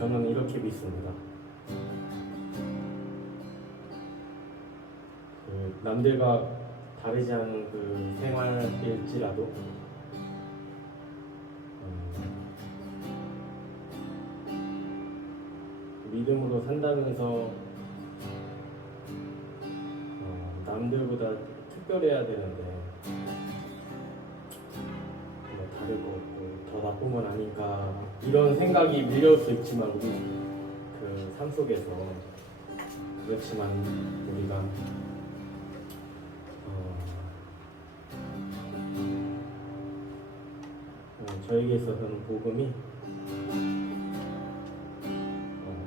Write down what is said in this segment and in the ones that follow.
저는 이렇게 믿습니다. 남들과 다르지 않은 그 생활일지라도 믿음으로 산다면서 남들보다 특별해야 되는데 다르고 더 나쁜 건 아닌가 이런 생각이 밀려올 수 있지만 우리 그 삶 속에서 그렇지만 우리가 저에게 있어서는 복음이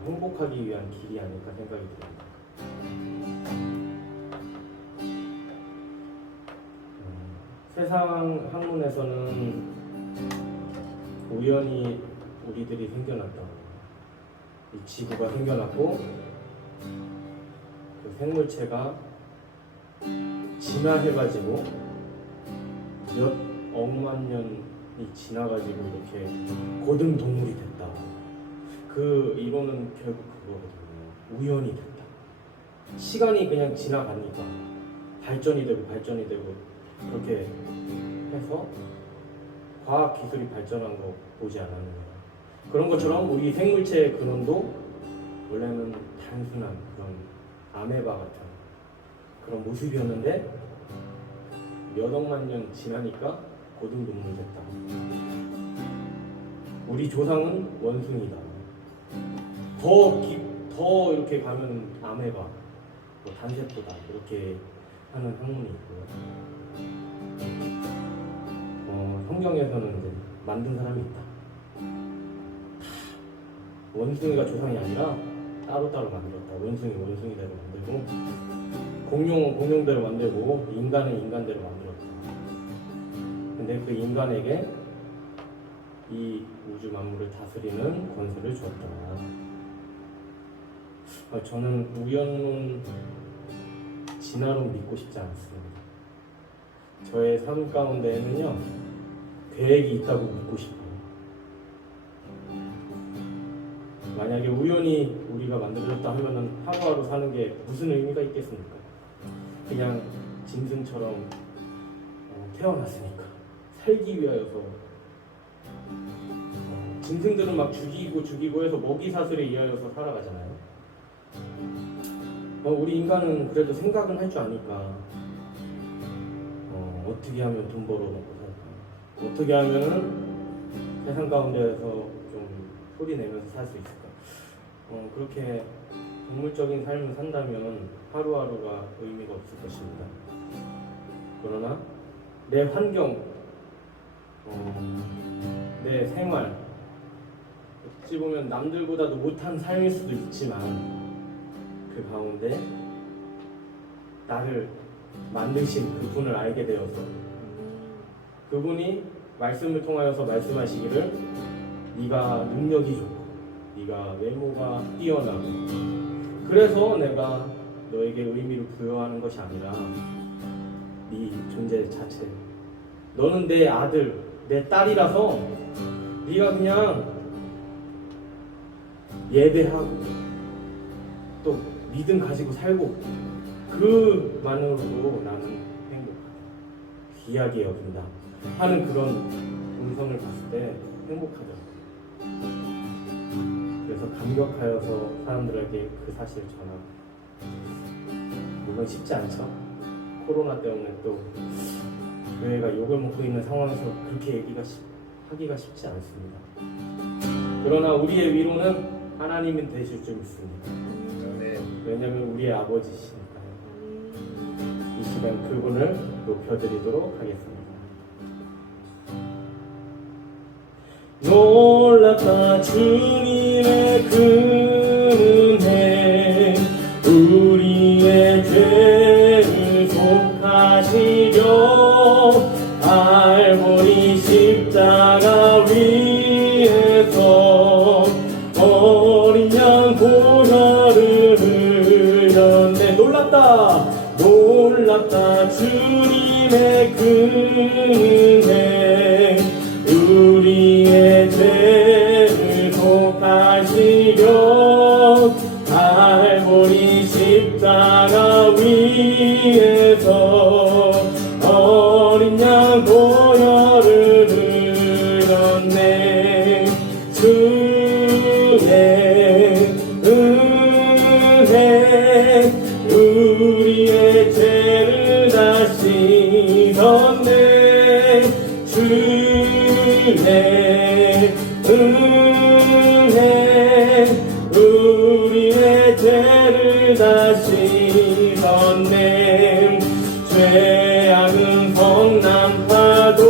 행복하기 위한 길이 아닐까 생각이 듭니다. 세상 학문에서는 우연히 우리들이 생겨났다. 이 지구가 생겨났고 그 생물체가 진화해가지고 몇 억만 년이 지나가지고 이렇게 고등 동물이 됐다. 그 이론은 결국 그거거든요. 우연이 됐다. 시간이 그냥 지나가니까 발전이 되고 그렇게 해서 과학 기술이 발전한 거 보지 않았느냐. 그런 것처럼 우리 생물체의 근원도 원래는 단순한 그런 아메바 같은 그런 모습이었는데 몇 억만 년 지나니까 고등동물이 됐다. 우리 조상은 원숭이다. 더 이렇게 가면 아메바, 뭐 단세포다 이렇게 하는 학문이 있고요. 성경에서는 이제 만든 사람이 있다. 원숭이가 조상이 아니라 따로따로 만들었다. 원숭이대로 만들고 공룡은 공룡대로 만들고 인간은 인간대로 만들었다. 근데 그 인간에게 이 우주 만물을 다스리는 권세를 주었다. 저는 우연론, 진화론 믿고 싶지 않습니다. 저의 삶 가운데에는요 계획이 있다고 믿고 싶어요. 만약에 우연히 우리가 만들어졌다 하면은 하루하루 사는 게 무슨 의미가 있겠습니까? 그냥 짐승처럼 태어났으니까 살기 위하여서 짐승들은 막 죽이고 해서 먹이 사슬에 의하여서 살아가잖아요. 우리 인간은 그래도 생각은 할 줄 아니까 어떻게 하면 돈 벌어먹고 살까? 어떻게 하면 세상 가운데에서 좀 소리 내면서 살 수 있을까? 그렇게 동물적인 삶을 산다면 하루하루가 의미가 없을 것입니다. 그러나 내 환경, 내 생활, 어찌 보면 남들보다도 못한 삶일 수도 있지만 그 가운데 나를 만드신 그분을 알게 되어서 그분이 말씀을 통하여서 말씀하시기를 네가 능력이 좋고 네가 외모가 뛰어나고 그래서 내가 너에게 의미를 부여하는 것이 아니라 네 존재 자체 너는 내 아들, 내 딸이라서 네가 그냥 예배하고 또 믿음 가지고 살고 그만으로도 나는 행복하다. 귀하게 여긴다 하는 그런 음성을 봤을 때 행복하더라고요. 그래서 감격하여서 사람들에게 그 사실을 전하고 물론 쉽지 않죠. 코로나 때문에 또 교회가 욕을 먹고 있는 상황에서 그렇게 하기가 쉽지 않습니다. 그러나 우리의 위로는 하나님이 되실 줄 믿습니다. 왜냐하면 우리의 아버지시니까요. 이 시간 그분을 높여드리도록 하겠습니다. 놀랍다 주님의 그 은혜 우리의 죄를 속하시려 갈보리 십자가 위에서 어린 양 보혈을 흘렸네. 놀랍다 주님의 그 은혜 우리의 죄를 속하시려 위에서 어린 양 보혈을 흘렸네. 주의 은혜 우리의 죄를 다 씻었네. 주의 은혜 우리의 죄를 다 씻었네. 죄악은 성난 파도같이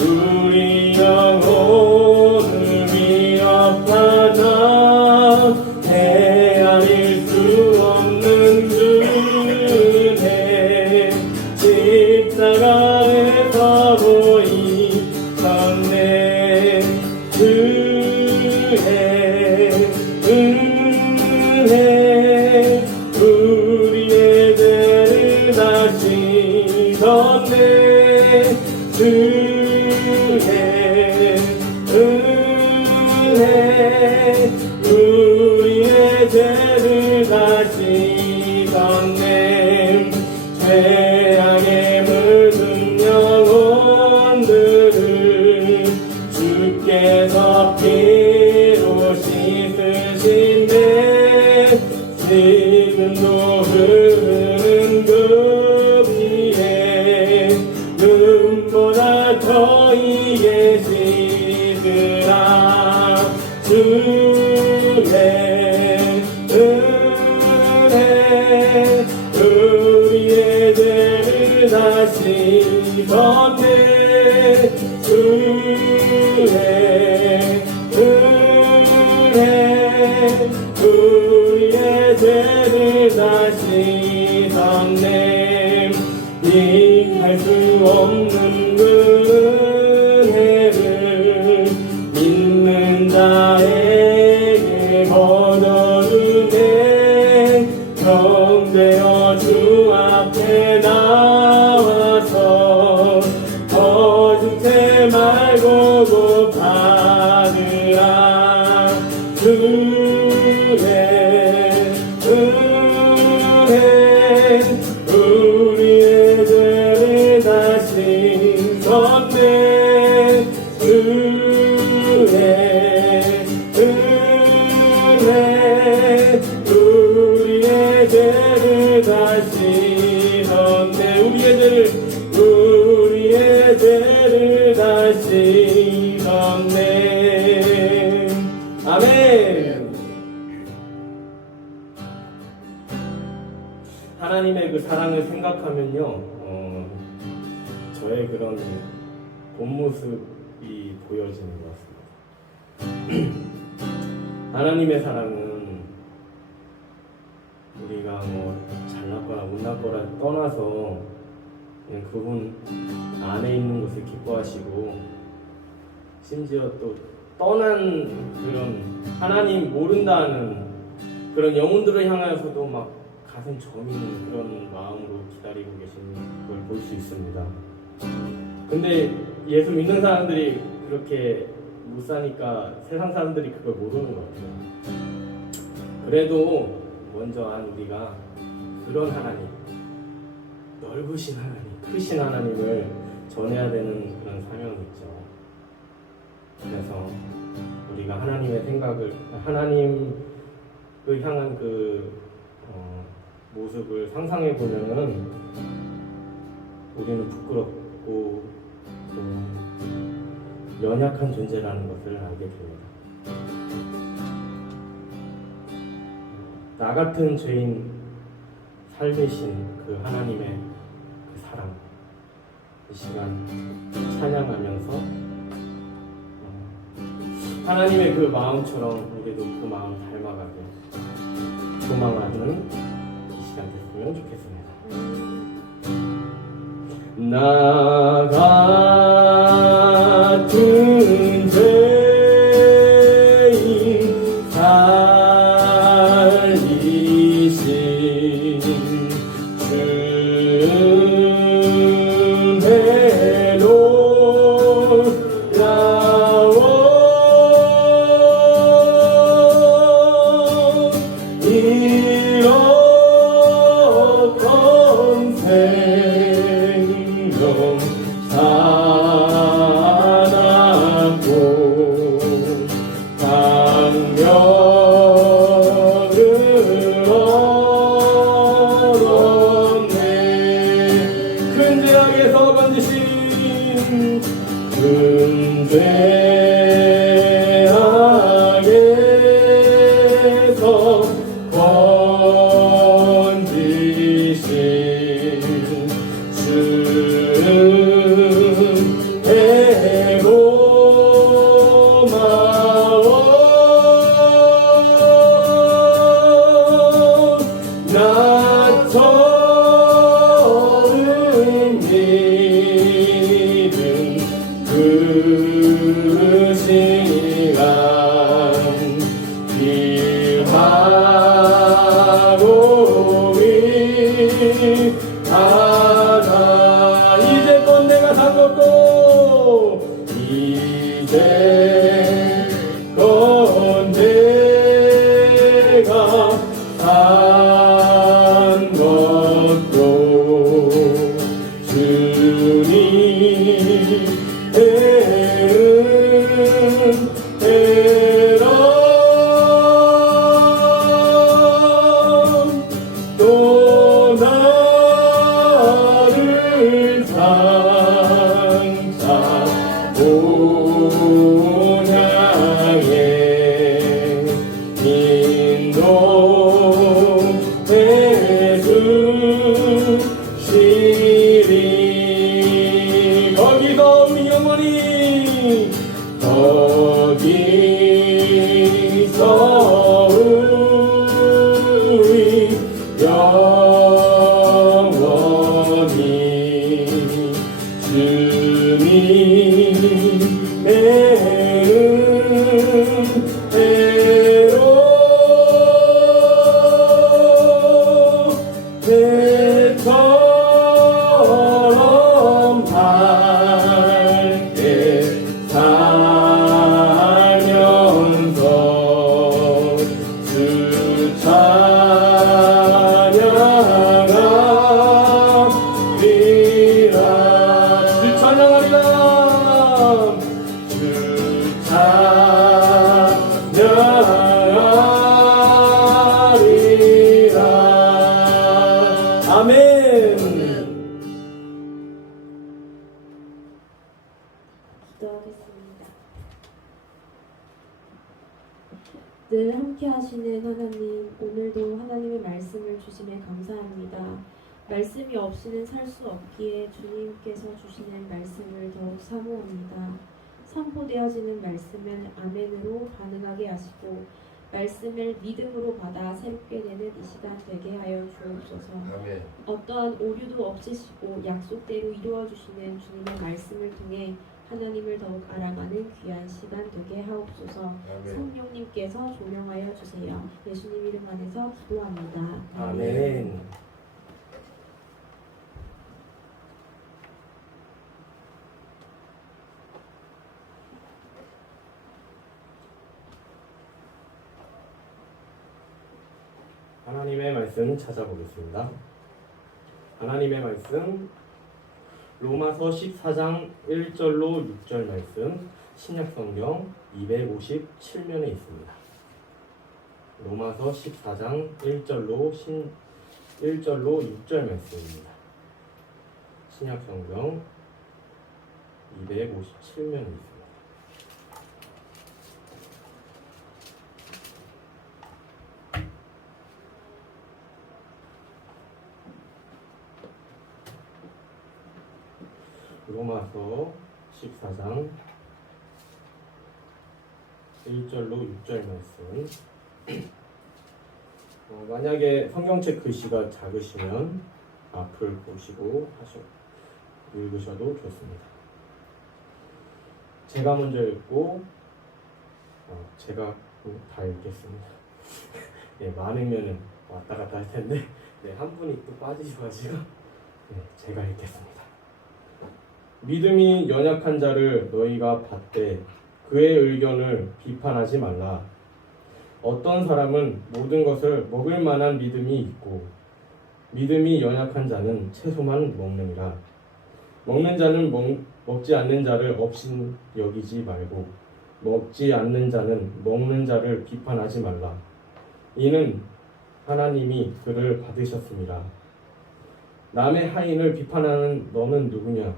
우리 영혼을 위협하나 헤아릴 수 없는 은혜 십자가에서 보이셨네. 주의 은혜 우리의 죄를 다 씻었네. 주의 은혜 우리의 죄를 다 씻었네. 죄악에 물든 영혼들을 주께서 피로 씻으신데 지금도 흐르는 그 피에 눈보다 더히 계시더라. 주의 은혜 우리의 죄를 다 씻었네. 주의 은혜 우리의 죄를 다 씻었네. 이해할 수 없는 그 은혜를 믿는 자에게 거둬주네. 경배여 주 앞에 나와서 거짓대 말고 곧 받으라. 주의 은혜 우리의 죄를 다 씻었네. 주의 은혜 우리의 죄를 다 씻었네. 우리의 죄를 다 씻었네. 아멘. 하나님의 그 사랑을 생각하면요, 저의 그런 본 모습이 보여지는 것 같습니다. 하나님의 사랑은 우리가 뭐 잘났거나 못났거나 떠나서 그냥 그분 안에 있는 것을 기뻐하시고, 심지어 또 떠난 그런 하나님 모른다는 그런 영혼들을 향하여서도 막 가슴 저미는 그런 마음으로 기다리고 계신 걸 볼 수 있습니다. 근데 예수 믿는 사람들이 그렇게 못 사니까 세상 사람들이 그걸 모르는 것 같아요. 그래도 먼저 우리가 그런 하나님, 넓으신 하나님, 크신 하나님을 전해야 되는 그런 사명이 있죠. 그래서 우리가 하나님의 생각을, 하나님을 향한 그 모습을 상상해 보면은 우리는 부끄럽고 또 연약한 존재라는 것을 알게 됩니다. 나 같은 죄인 살리신 그 하나님의 그 사랑, 이 시간 찬양하면서 하나님의 그 마음처럼 우리도 그 마음 닮아가게 소망하는 이 시간 됐으면 좋겠습니다. 나 같은 죄인 살리신 은혜로 나와 이런 죄악에서 건지신 주는 애고마워 나처럼 믿음 그 시간 일하고 하나 이제껏 내가 산 것도 이제껏 내가 산 것도 주님 은혜라 또 나를 장차 본향에 인도해 주시리 거기서 우리 영원히 거기서 우리 영원히 주님의 은혜로 배처럼 밝게 살면서 주 찬양하리라 주 찬양하리라 주 찬양하리라 아멘. 기도하겠습니다. 늘 함께 하시는 하나님, 오늘도 하나님의 말씀을 주심에 감사합니다. 말씀이 없이는 살 수 없기에 주님께서 주시는 말씀을 더욱 사모합니다. 선포되어지는 말씀을 아멘으로 반응하게 하시고 말씀을 믿음으로 받아 새롭게 되는 이 시간 되게 하여 주옵소서. 아멘. 어떠한 오류도 없으시고 약속대로 이루어 주시는 주님의 말씀을 통해 하나님을 더욱 알아가는 귀한 시간 되게 하옵소서. 아멘. 성령님께서 조명하여 주세요. 예수님 이름 안에서 기도합니다. 아멘. 하나님의 말씀 찾아보겠습니다. 하나님의 말씀 로마서 14장 1절로 6절 말씀 신약성경 257면에 있습니다. 로마서 14장 1절로 6절 말씀입니다. 신약성경 257면에 있습니다. 로마서 14장 1절로 6절 말씀 만약에 성경책 글씨가 작으시면 앞을 보시고 읽으셔도 좋습니다. 제가 먼저 읽고 제가 다 읽겠습니다. 네, 많으면 왔다 갔다 할 텐데 한 분이 또 빠지셔가지고 제가 읽겠습니다. 믿음이 연약한 자를 너희가 받되 그의 의견을 비판하지 말라. 어떤 사람은 모든 것을 먹을 만한 믿음이 있고 믿음이 연약한 자는 채소만 먹느니라. 먹는 자는 먹지 않는 자를 없인 여기지 말고 먹지 않는 자는 먹는 자를 비판하지 말라. 이는 하나님이 그를 받으셨습니다. 남의 하인을 비판하는 너는 누구냐?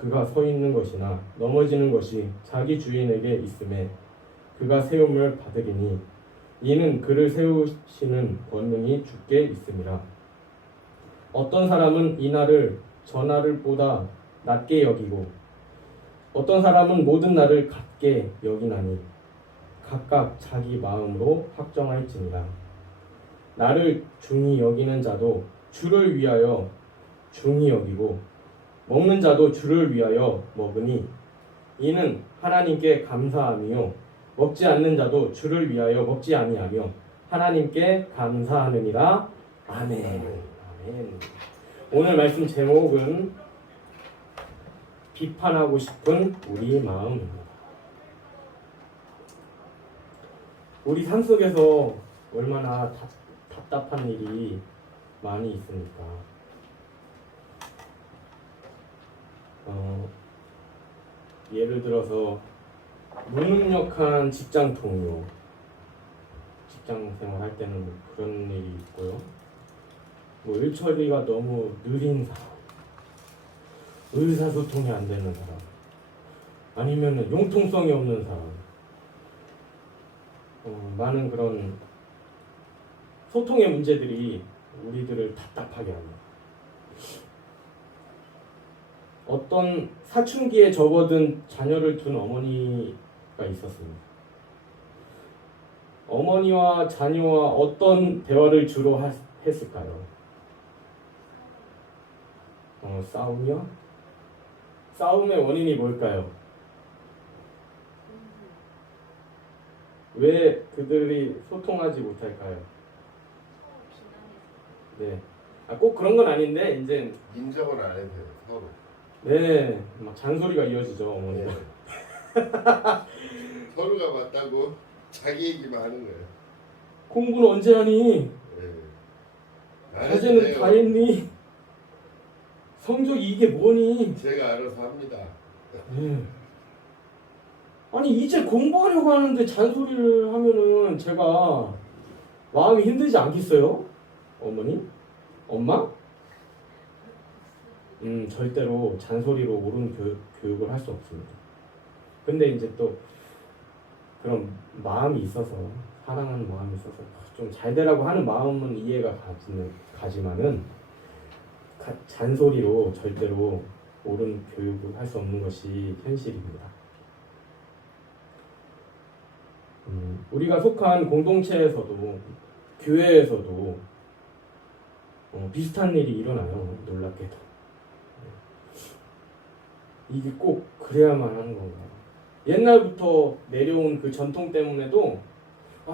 그가 서 있는 것이나 넘어지는 것이 자기 주인에게 있음에 그가 세움을 받으리니 이는 그를 세우시는 권능이 주께 있음이라. 어떤 사람은 이 날을 저 날을보다 낮게 여기고 어떤 사람은 모든 날을 같게 여기나니 각각 자기 마음으로 확정할지니라. 나를 중히 여기는 자도 주를 위하여 중히 여기고 먹는 자도 주를 위하여 먹으니 이는 하나님께 감사함이요 먹지 않는 자도 주를 위하여 먹지 아니하며 하나님께 감사하느니라. 아멘. 아멘. 오늘 말씀 제목은 비판하고 싶은 우리 마음입니다. 우리 삶 속에서 얼마나 답답한 일이 많이 있습니까? 예를 들어서 무능력한 직장 동료, 직장 생활할 때는 뭐 그런 일이 있고요. 뭐 일 처리가 너무 느린 사람, 의사소통이 안 되는 사람, 아니면 융통성이 없는 사람, 많은 그런 소통의 문제들이 우리들을 답답하게 합니다. 어떤 사춘기에 접어든 자녀를 둔 어머니가 있었습니다. 어머니와 자녀와 어떤 대화를 주로 했을까요? 싸움이요? 싸움의 원인이 뭘까요? 왜 그들이 소통하지 못할까요? 네. 꼭 그런 건 아닌데 이제 인정을 안 해도 돼요, 서로. 네, 막 잔소리가 이어지죠, 어머니가. 네. 서로가 맞다고 자기 얘기만 하는 거예요. 공부는 언제 하니? 네. 과제는 다 했니? 성적이 이게 뭐니? 제가 알아서 합니다. 네. 아니 이제 공부하려고 하는데 잔소리를 하면은 제가 마음이 힘들지 않겠어요? 어머니? 엄마? 절대로 잔소리로 옳은 교육을 할 수 없습니다. 근데 이제 또 그런 마음이 있어서, 사랑하는 마음이 있어서 좀 잘 되라고 하는 마음은 이해가 가지만은 잔소리로 절대로 옳은 교육을 할 수 없는 것이 현실입니다. 우리가 속한 공동체에서도, 교회에서도 비슷한 일이 일어나요. 놀랍게도. 이게 꼭 그래야만 하는 건가요? 옛날부터 내려온 그 전통 때문에도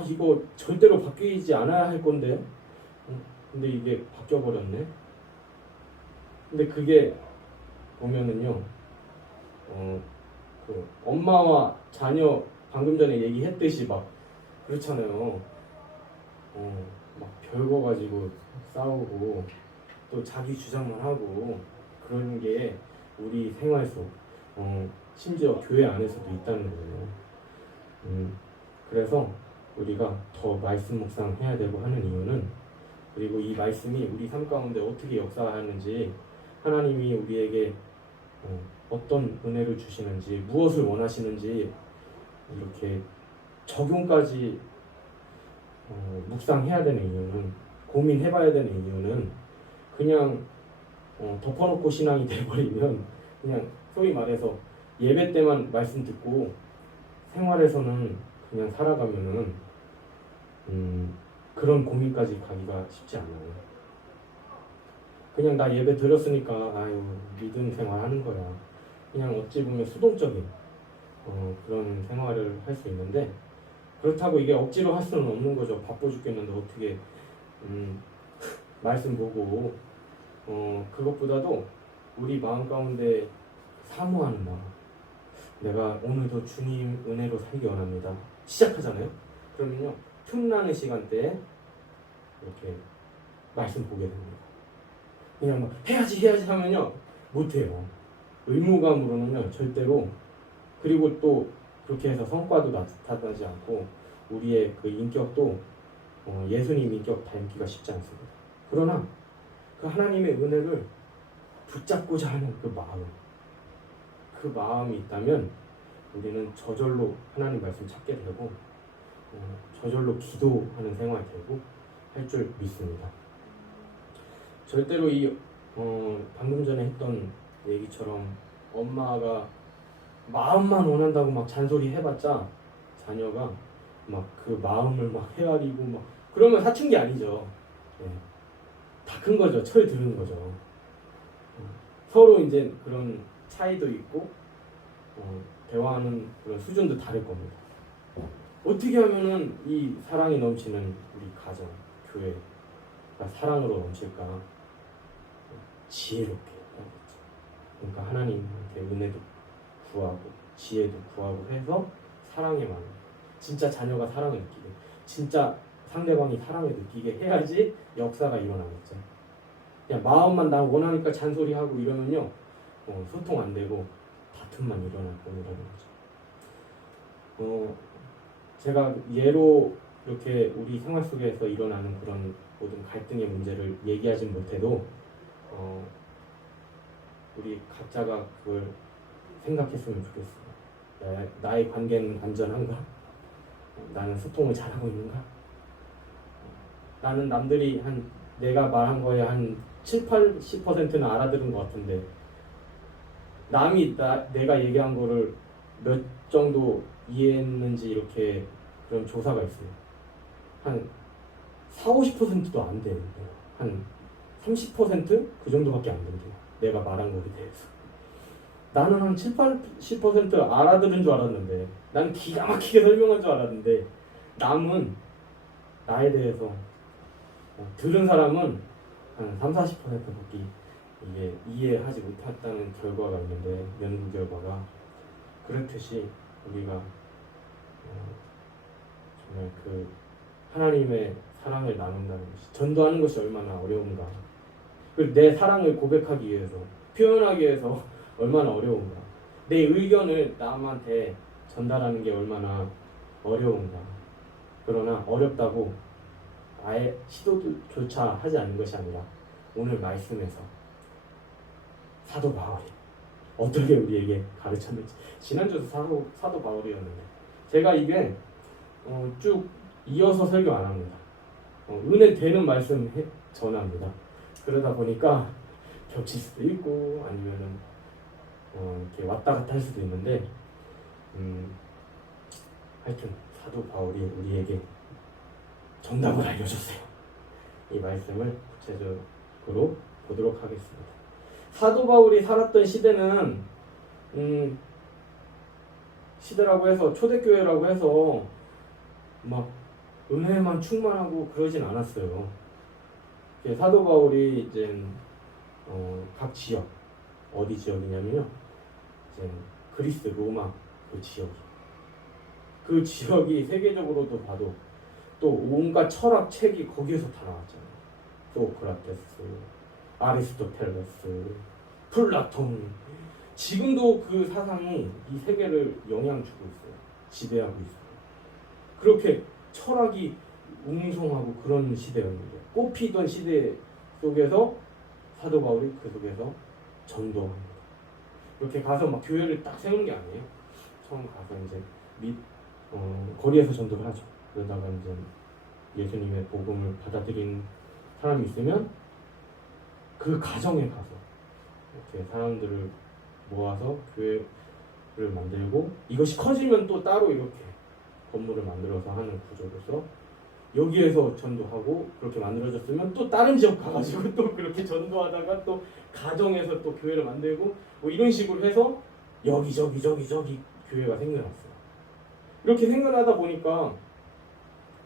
이거 절대로 바뀌지 않아야 할 건데 근데 이게 바뀌어버렸네. 근데 그게 보면은요 그 엄마와 자녀 방금 전에 얘기했듯이 막 그렇잖아요. 막 별거 가지고 싸우고 또 자기 주장만 하고 그런 게 우리 생활 속 심지어 교회 안에서도 있다는 거예요. 그래서 우리가 더 말씀 묵상해야 되고 하는 이유는, 그리고 이 말씀이 우리 삶 가운데 어떻게 역사하는지, 하나님이 우리에게 어떤 은혜를 주시는지, 무엇을 원하시는지 이렇게 적용까지 묵상해야 되는 이유는, 고민해봐야 되는 이유는 그냥 덮어놓고 신앙이 돼버리면, 그냥 소위 말해서 예배 때만 말씀 듣고 생활에서는 그냥 살아가면은 그런 고민까지 가기가 쉽지 않아요. 그냥 나 예배 드렸으니까 믿음 생활 하는 거야. 그냥 어찌 보면 수동적인 그런 생활을 할 수 있는데, 그렇다고 이게 억지로 할 수는 없는 거죠. 바빠 죽겠는데 어떻게 말씀 보고 그것보다도 우리 마음 가운데 사모하는 마음, 내가 오늘도 주님 은혜로 살기 원합니다. 시작하잖아요. 그러면요, 틈나는 시간대에 이렇게 말씀 보게 됩니다. 그냥 막 해야지 하면요 못해요. 의무감으로는요 절대로. 그리고 또 그렇게 해서 성과도 나타나지 않고 우리의 그 인격도 예수님 인격 닮기가 쉽지 않습니다. 그러나 그 하나님의 은혜를 붙잡고자 하는 그 마음, 그 마음이 있다면 우리는 저절로 하나님 말씀 찾게 되고 저절로 기도하는 생활이 되고 할 줄 믿습니다. 절대로 이 방금 전에 했던 얘기처럼 엄마가 마음만 원한다고 막 잔소리 해봤자 자녀가 막 그 마음을 막 헤아리고 막 그러면 사춘기 아니죠. 예. 다 큰 거죠. 철 드는 거죠. 서로 이제 그런 차이도 있고 대화하는 그런 수준도 다를 겁니다. 어떻게 하면은 이 사랑이 넘치는 우리 가정, 교회가 사랑으로 넘칠까? 지혜롭게 해야겠죠. 그러니까 하나님한테 은혜도 구하고 지혜도 구하고 해서 사랑에만 진짜 자녀가 사랑을 느끼게, 진짜 상대방이 사랑을 느끼게 해야지 역사가 일어나겠죠. 그냥 마음만 나 원하니까 잔소리하고 이러면요 소통 안 되고 다툼만 일어날 뿐이라는 거죠. 제가 예로 이렇게 우리 생활 속에서 일어나는 그런 모든 갈등의 문제를 얘기하진 못해도 우리 각자가 그걸 생각했으면 좋겠어요. 나의 관계는 안전한가? 나는 소통을 잘하고 있는가? 나는 남들이 내가 말한 거에 한 7, 80%는 알아들은 것 같은데 남이 내가 얘기한 거를 몇 정도 이해했는지 이렇게 그런 조사가 있어요. 한 4, 50%도 안 되는데 한 30% 그 정도밖에 안 된대요. 내가 말한 거에 대해서. 나는 한 7, 80% 알아들은 줄 알았는데 난 기가 막히게 설명한 줄 알았는데 남은 나에 대해서 들은 사람은 한 3, 40%밖에 이게 이해하지 못했다는 결과가 있는데 연구 결과가 그렇듯이 우리가 정말 그 하나님의 사랑을 나눈다는 것이 전도하는 것이 얼마나 어려운가 그리고 내 사랑을 고백하기 위해서 표현하기 위해서 얼마나 어려운가 내 의견을 남한테 전달하는 게 얼마나 어려운가 그러나 어렵다고 아예 시도조차 하지 않는 것이 아니라 오늘 말씀에서 사도 바울이 어떻게 우리에게 가르쳤는지 지난주도 사도 바울이었는데 제가 이게 쭉 이어서 설교 안 합니다. 은혜 되는 말씀 전합니다. 그러다 보니까 겹칠 수도 있고 아니면은 이렇게 왔다 갔다 할 수도 있는데 하여튼 사도 바울이 우리에게 정답을 알려줬어요. 이 말씀을 구체적으로 보도록 하겠습니다. 사도 바울이 살았던 시대는 시대라고 해서 초대교회라고 해서 막 은혜만 충만하고 그러진 않았어요. 사도 바울이 이제 각 지역 어디 지역이냐면요, 이제 그리스 로마 그 지역이 세계적으로도 봐도 또 온갖 철학 책이 거기에서 다 나왔잖아요. 소크라테스, 아리스토텔레스, 플라톤. 지금도 그 사상이 이 세계를 영향 주고 있어요. 지배하고 있어요. 그렇게 철학이 웅성하고 그런 시대였는데 꽃피던 시대 속에서 사도 바울이 그 속에서 전도합니다. 이렇게 가서 막 교회를 딱 세우는 게 아니에요. 처음 가서 이제 거리에서 전도를 하죠. 그러다가 이제 예수님의 복음을 받아들인 사람이 있으면 그 가정에 가서 이렇게 사람들을 모아서 교회를 만들고 이것이 커지면 또 따로 이렇게 건물을 만들어서 하는 구조로서 여기에서 전도하고 그렇게 만들어졌으면 또 다른 지역 가가지고 또 그렇게 전도하다가 또 가정에서 또 교회를 만들고 뭐 이런 식으로 해서 여기저기 교회가 생겨났어요. 이렇게 생겨나다 보니까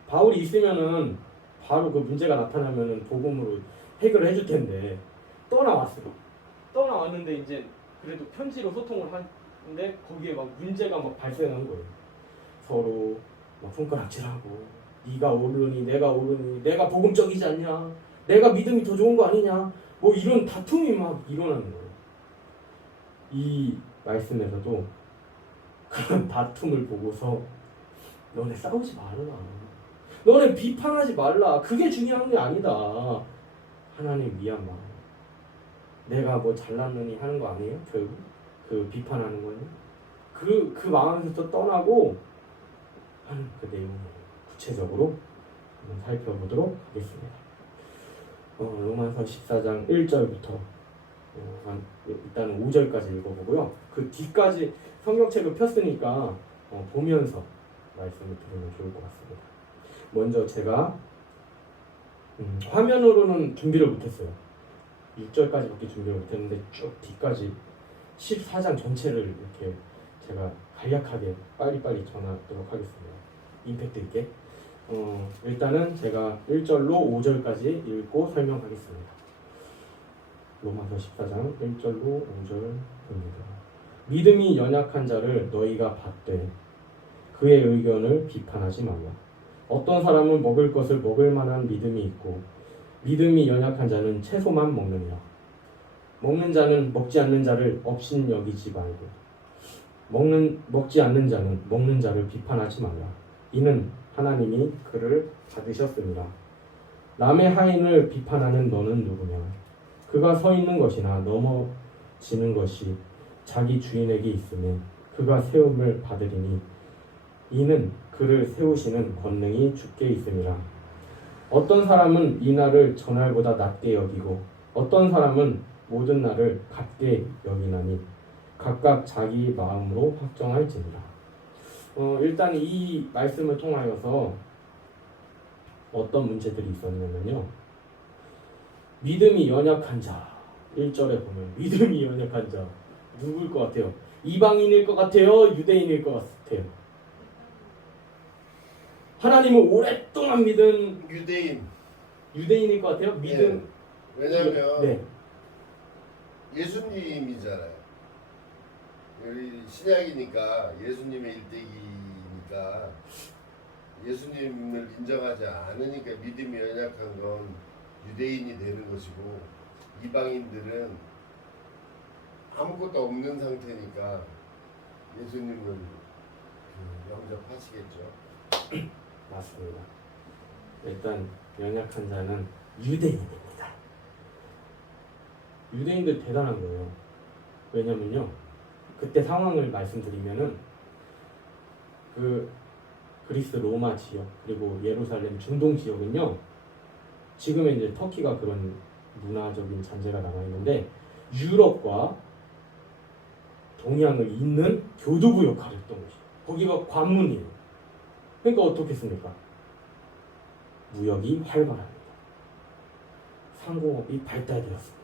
바울이 있으면은 바로 그 문제가 나타나면은 복음으로 해결을 해줄 텐데 떠나왔어요. 떠나왔는데 이제 그래도 편지로 소통을 하는데 거기에 막 문제가 막 발생한 거예요. 서로 막 손가락질하고 네가 옳으니 내가 옳으니 내가 복음적이지 않냐, 내가 믿음이 더 좋은 거 아니냐, 뭐 이런 다툼이 막 일어나는 거예요. 이 말씀에서도 그런 다툼을 보고서 너네 싸우지 말라, 너네 비판하지 말라, 그게 중요한 게 아니다. 하나님 위한 마음, 내가 뭐 잘났느니 하는 거 아니에요? 결국 그 비판하는 거예요. 그 마음에서 떠나고 하는 그 내용을 구체적으로 한번 살펴보도록 하겠습니다. 로마서 14장 1절부터 일단은 5절까지 읽어보고요. 그 뒤까지 성경책을 폈으니까 보면서 말씀을 들으면 좋을 것 같습니다. 먼저 제가 화면으로는 준비를 못했어요. 6절까지밖에 준비를 못했는데 쭉 뒤까지 14장 전체를 이렇게 제가 간략하게 빨리빨리 전하도록 하겠습니다. 임팩트 있게. 일단은 제가 1절로 5절까지 읽고 설명하겠습니다. 로마서 14장 1절로 5절입니다. 믿음이 연약한 자를 너희가 받되 그의 의견을 비판하지 말라. 어떤 사람은 먹을 것을 먹을 만한 믿음이 있고 믿음이 연약한 자는 채소만 먹느니라. 먹는 자는 먹지 않는 자를 업신 여기지 말고 먹지 않는 자는 먹는 자를 비판하지 말라. 이는 하나님이 그를 받으셨습니다. 남의 하인을 비판하는 너는 누구냐? 그가 서 있는 것이나 넘어지는 것이 자기 주인에게 있으면 그가 세움을 받으리니 이는 그를 세우시는 권능이 주께 있음이라. 어떤 사람은 이 날을 전날보다 낮게 여기고 어떤 사람은 모든 날을 같게 여기나니 각각 자기 마음으로 확정할지니라. 일단 이 말씀을 통하여서 어떤 문제들이 있었냐면요. 믿음이 연약한 자 1절에 보면 믿음이 연약한 자 누구일 것 같아요? 이방인일 것 같아요? 유대인일 것 같아요? 하나님을 오랫동안 믿은 유대인일 것 같아요? 믿음. 왜냐하면 네. 예수님이잖아요. 우리 신약이니까 예수님의 일대기니까 예수님을 인정하지 않으니까 믿음이 연약한 건 유대인이 되는 것이고 이방인들은 아무것도 없는 상태니까 예수님을 영접하시겠죠. 맞습니다. 일단 연약한 자는 유대인입니다. 유대인들 대단한 거예요. 왜냐면요. 그때 상황을 말씀드리면은 그 그리스 로마 지역 그리고 예루살렘 중동 지역은요. 지금의 이제 터키가 그런 문화적인 잔재가 남아 있는데 유럽과 동양을 잇는 교두부 역할을 했던 것이에요. 거기가 관문이에요. 그러니까 어떻겠습니까? 무역이 활발합니다. 상공업이 발달되었습니다.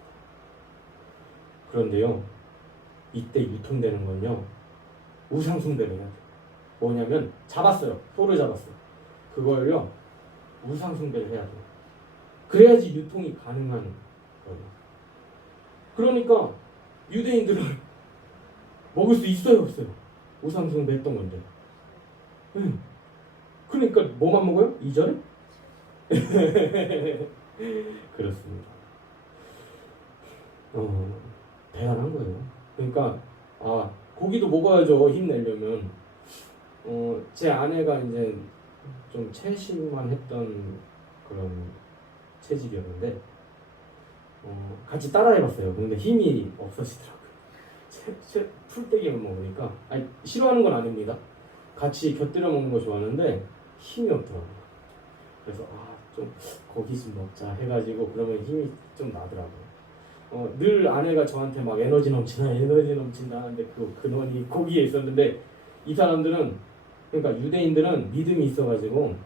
그런데요, 이때 유통되는 건요, 우상숭배를 해야 돼요. 뭐냐면 잡았어요. 소를 잡았어요. 그걸요, 우상숭배를 해야 돼요. 그래야지 유통이 가능한 거예요. 그러니까 유대인들은 먹을 수 있어요, 없어요? 우상숭배 했던 건데. 그러니까 뭐만 먹어요? 2절에? 그렇습니다. 대단한 거예요. 그러니까 고기도 먹어야죠. 힘내려면. 제 아내가 이제 좀 체식만 했던 그런 체질이었는데 같이 따라해봤어요. 근데 힘이 없어지더라고요. 풀떼기만 먹으니까 싫어하는 건 아닙니다. 같이 곁들여 먹는 거 좋아하는데 힘이 없더라고요. 그래서 좀 고기 좀 먹자 해가지고 그러면 힘이 좀 나더라고요. 늘 아내가 저한테 막 에너지 넘친다 하는데 그 근원이 고기에 있었는데 이 사람들은 그러니까 유대인들은 믿음이 있어가지고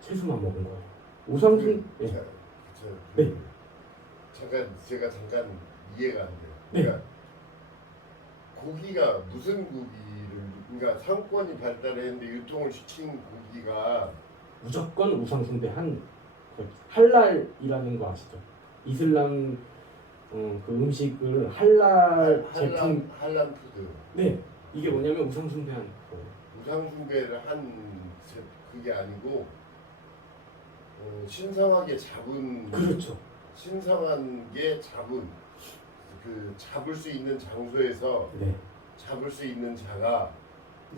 채소만 먹은 거예요. 우상숭 네. 제가 잠깐 이해가 안 돼요. 네. 그러니까 고기가 무슨 고기를 그러니까 상권이 발달했는데 유통을 시킨 고기가 무조건 우상숭배한 할랄이라는 거 아시죠? 이슬람 그 음식을 할랄 제품 할랄 푸드. 네 이게 뭐냐면 우상숭배한 거예요. 우상숭배를 그게 아니고 신성하게 잡은 그렇죠. 신성하게 잡은 그 잡을 수 있는 장소에서 네 잡을 수 있는 자가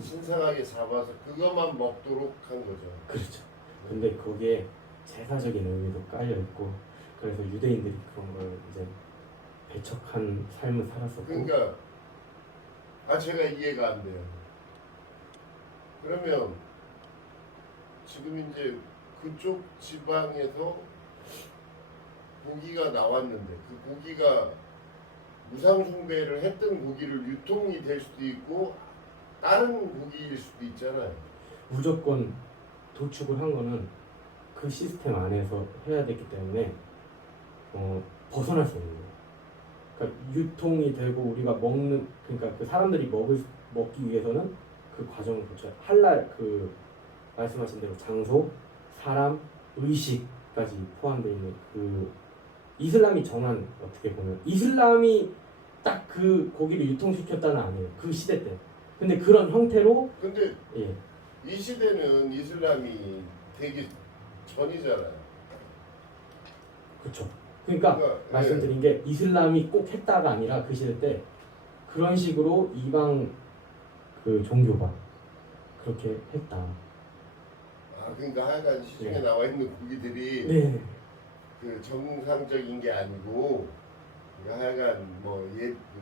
신성하게 잡아서 그것만 먹도록 한 거죠. 그렇죠. 근데 거기에 제사적인 의미도 깔려 있고 그래서 유대인들이 그런 걸 이제 배척한 삶을 살았었고 그러니까 제가 이해가 안 돼요. 그러면 지금 이제 그쪽 지방에서 고기가 나왔는데 그 고기가 무상 숭배를 했던 고기를 유통이 될 수도 있고 다른 고기일 수도 있잖아요. 무조건 도축을 한 거는 그 시스템 안에서 해야 되기 때문에 벗어날 수 없는 거예요. 그러니까 유통이 되고 우리가 먹는, 그러니까 그 사람들이 먹기 위해서는 그 과정을 거쳐야 할랄, 그 말씀하신 대로 장소, 사람, 의식까지 포함되어 있는 그 이슬람이 정한, 어떻게 보면 이슬람이 딱 그 고기를 유통시켰다는 아니에요. 그 시대 때. 근데 그런 형태로, 근데 예, 이 시대는 이슬람이 되기 전이잖아요. 그렇죠. 그러니까 그러니까, 말씀드린 게 이슬람이 꼭 했다가 아니라 그 시대 때 그런 식으로 이방 그 종교가 그렇게 했다. 그러니까 하여간 시중에 네. 나와 있는 고기들이 네, 그 정상적인 게 아니고 그러니까 하여간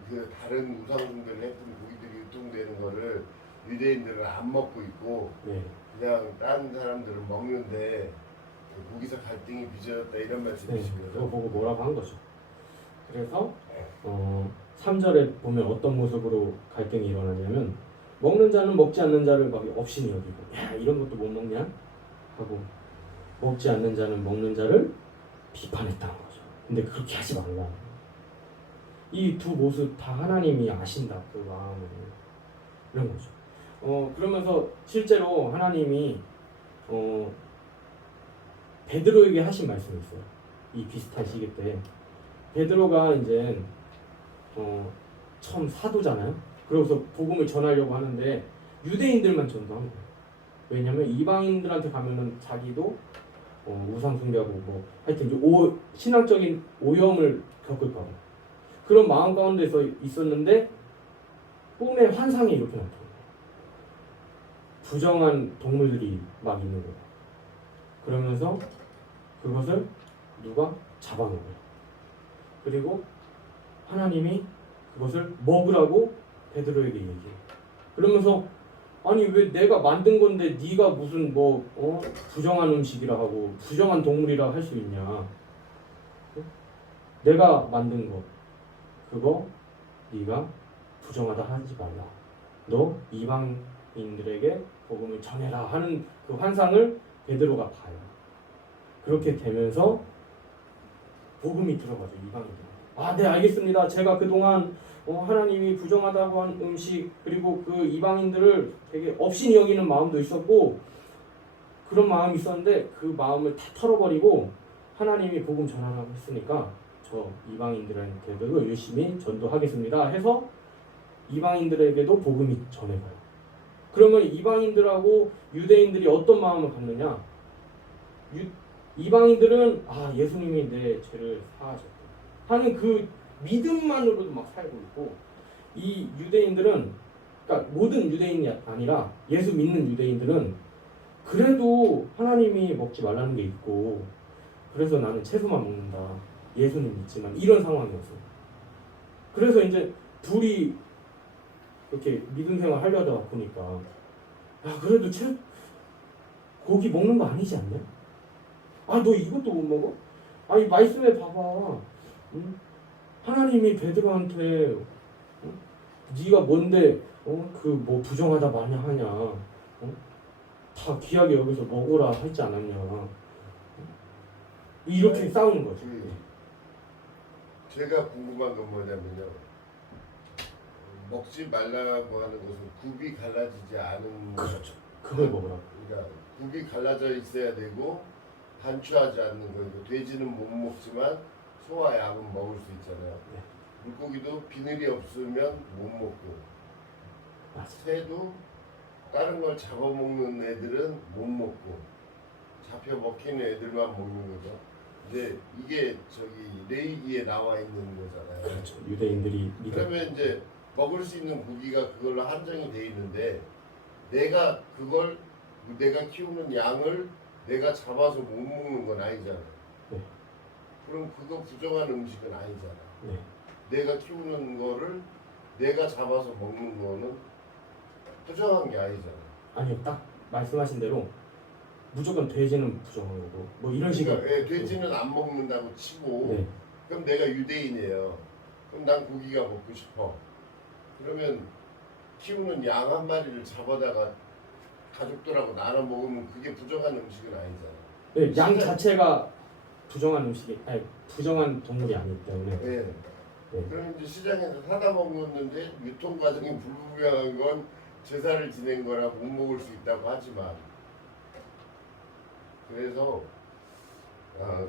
그 다른 우상숭배를 했던 고기들이 유통되는 거를 유대인들은 안 먹고 있고 네, 그냥 다른 사람들은 먹는데 거기서 갈등이 빚어졌다 이런 네. 말씀이신 그거 거죠? 보고 뭐라고 한 거죠. 그래서 3절에 보면 어떤 모습으로 갈등이 일어나냐면 먹는 자는 먹지 않는 자를 막 업신이 여기고 야 이런 것도 못 먹냐 하고 먹지 않는 자는 먹는 자를 비판했다는 거죠. 근데 그렇게 하지 말라. 이 두 모습 다 하나님이 아신다 그 마음을 이런 거죠. 그러면서 실제로 하나님이 베드로에게 하신 말씀이 있어요. 이 비슷한 시기 때 베드로가 이제 처음 사도잖아요. 그러고서 복음을 전하려고 하는데 유대인들만 전도한 거예요. 왜냐면 이방인들한테 가면은 자기도 우상 숭배하고 뭐 하여튼 이제 신앙적인 오염을 겪을까 봐 그런 마음 가운데서 있었는데 꿈에 환상이 이렇게 나타나요. 부정한 동물들이 막 있는 거예요. 그러면서 그것을 누가 잡아먹어요. 그리고 하나님이 그것을 먹으라고 베드로에게 얘기해요. 그러면서 아니 왜 내가 만든 건데 네가 무슨 부정한 음식이라 하고 부정한 동물이라 할 수 있냐? 내가 만든 거 그거 네가 부정하다 하지 말라. 너 이방인들에게 복음을 전해라 하는 그 환상을 베드로가 봐요. 그렇게 되면서 복음이 들어가죠. 이방인들. 네 알겠습니다. 제가 그동안 하나님이 부정하다고 한 음식 그리고 그 이방인들을 되게 업신이 여기는 마음도 있었고 그런 마음이 있었는데 그 마음을 다 털어버리고 하나님이 복음 전하라고 했으니까 저 이방인들한테도 열심히 전도하겠습니다 해서 이방인들에게도 복음이 전해가요. 그러면 이방인들하고 유대인들이 어떤 마음을 갖느냐? 이방인들은 예수님이 내 죄를 사하셨다 하는 그 믿음만으로도 막 살고 있고 이 유대인들은 그러니까 모든 유대인이 아니라 예수 믿는 유대인들은 그래도 하나님이 먹지 말라는 게 있고 그래서 나는 채소만 먹는다. 예수님 믿지만 이런 상황이었어요. 그래서 이제 둘이 이렇게 믿음 생활 하려다 보니까 그래도 고기 먹는 거 아니지 않냐? 너 이것도 못 먹어? 이 말씀에 봐봐. 하나님이 베드로한테 네가 뭔데 그 뭐 부정하다 마냐 하냐? 다 귀하게 여기서 먹으라 했지 않았냐? 이렇게 싸우는 거죠. 제가 궁금한 건 뭐냐면요. 먹지 말라고 하는 것은 굽이 갈라지지 않은 그렇죠. 그걸 먹으라고. 그러니까 굽이 갈라져 있어야 되고 반추하지 않는 거예요. 돼지는 못 먹지만 소와 양은 먹을 수 있잖아요. 네. 물고기도 비늘이 없으면 못 먹고 맞아요. 새도 다른 걸 잡아먹는 애들은 못 먹고 잡혀 먹히는 애들만 먹는 거죠. 이제 이게 레위기에 나와 있는 거잖아요. 그렇죠. 유대인들이 그러면 이제 먹을 수 있는 고기가 그걸로 한정이 돼 있는데 내가 키우는 양을 내가 잡아서 못 먹는 건 아니잖아. 네. 그럼 그거 부정한 음식은 아니잖아. 네. 내가 키우는 거를 내가 잡아서 먹는 거는 부정한 게 아니잖아. 아니요, 딱 말씀하신 대로 무조건 돼지는 부정한 거고 뭐 이런 식으로. 그러니까 돼지는 안 먹는다고 치고 네. 그럼 내가 유대인이에요. 그럼 난 고기가 먹고 싶어. 그러면 키우는 양 한 마리를 잡아다가 가족들하고 나눠 먹으면 그게 부정한 음식은 아니잖아. 네, 양 진짜- 자체가 부정한 음식이 아니 부정한 동물이 아니기 때문에. 예. 네. 그럼 이제 시장에서 사다 먹었는데 유통 과정이 불분명한 건 제사를 지낸 거라 못 먹을 수 있다고 하지만 그래서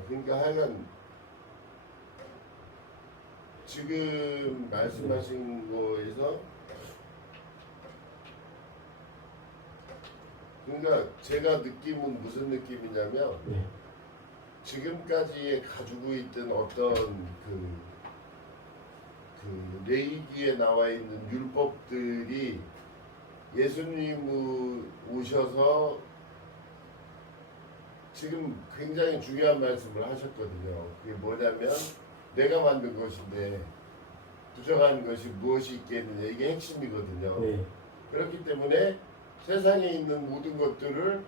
그러니까 하여간 지금 말씀하신 거에서 그러니까 제가 느낌은 무슨 느낌이냐면 네. 지금까지 가지고 있던 어떤 레이기에 나와 있는 율법들이 예수님 오셔서 지금 굉장히 중요한 말씀을 하셨거든요. 그게 뭐냐면 내가 만든 것인데 부정한 것이 무엇이 있겠느냐 이게 핵심이거든요. 네. 그렇기 때문에 세상에 있는 모든 것들을